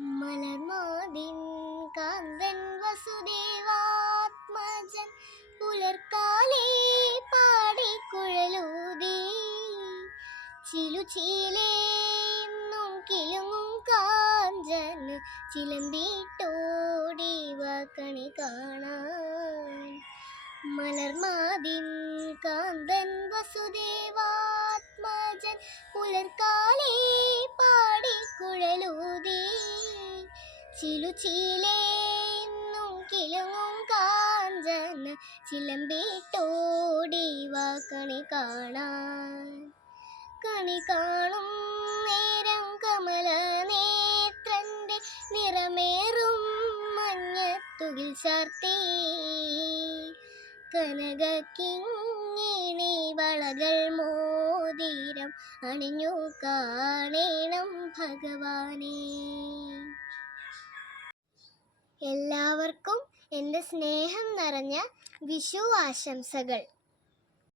മലർമാതിൻ കാന്തൻ വസുദേവാത്മജൻ പുലർക്കാലേ പാടിക്കുഴലൂതി ചിലുചീലേന്നും കിലുങ്ങും കാഞ്ചൻ ചിലമ്പിട്ടോടി കണി കാണാൻ. മലർമാതിൻ കാന്തൻ വസുദേവാത്മജൻ പുലർക്കാലേ പാടിക്കുഴലൂതി ചിലുചീലേന്നും കിലുങ്ങും കാഞ്ചൻ ചിലമ്പിട്ടോടി കണി കാണാൻ. കണി കാണും നേരം കമല നേത്രന്റെ നിറമേറും മഞ്ഞത്തുകിൽ ചാർത്തി കനകക്കിങ്ങിണി വളകൾ മോതിരം അണിഞ്ഞു കാണേണം ഭഗവാനെ. എല്ലാവർക്കും എൻ്റെ സ്നേഹം നിറഞ്ഞ വിഷു ആശംസകൾ.